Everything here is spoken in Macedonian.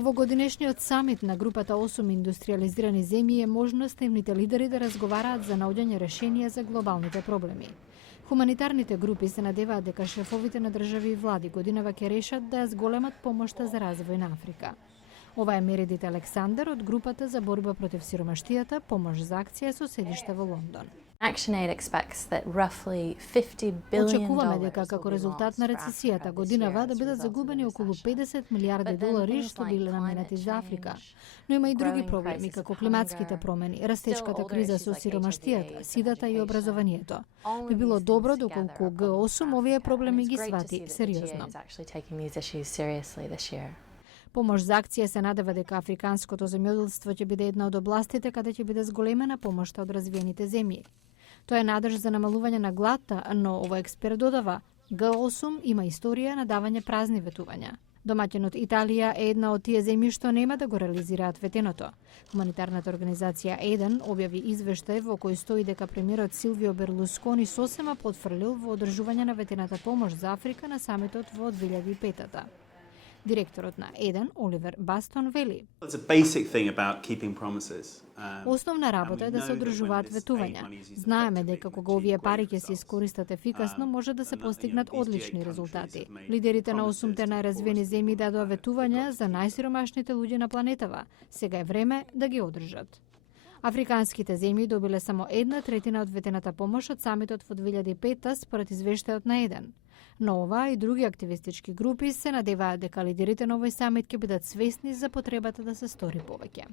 Овогодинешниот самит на групата 8 индустриализирани земји е можност нивните лидери да разговараат за наоѓање решенија за глобалните проблеми. Хуманитарните групи се надеваат дека шефовите на држави и влади годинава ќе решат да ја зголемат помошта за развој на Африка. Ова е Мередит Александър од групата за борба против сиромаштијата, помош за акција со седиште во Лондон. Очекуваме дека како резултат на рецесијата годинава да бидат загубени околу 50 милиарди долари што биле наменети за Африка. Но има и други проблеми како климатските промени, растечката криза со сиромаштијата, сидата и образованието. Би било добро доколку Г8 овие проблеми ги свати сериозно. Помош за акција се надева дека африканското земјоделство ќе биде една од областите каде ќе биде зголемена помошта од развиените земји. Тоа е надеж за намалување на гладта, но овој експерт додава, Г8 има историја на давање празни ветувања. Домаќинот Италија е една од тие земји што нема да го реализираат ветеното. Хуманитарната организација ЕДЕН објави извештај во кој стои дека премиерот Силвио Берлускони сосема потврлил во одржување на ветената помош за Африка на самитот во 2005-та. Директорот на ЕДЕН, Оливер Бастон, вели: Основна работа е да се одржуваат ветувања. Знаеме дека кога овие пари ќе се искористат ефикасно, може да се постигнат одлични резултати. Лидерите на 8-те најразвиени земји дадоа ветувања за најсиромашните луѓе на планетава. Сега е време да ги одржат. Африканските земји добиле само 1/3 од ветената помош од самитот во 2005 според извештајот на ЕДЕН. Но ова и други активистички групи се надеваат дека лидерите на овој самит ќе бидат свесни за потребата да се стори повеќе.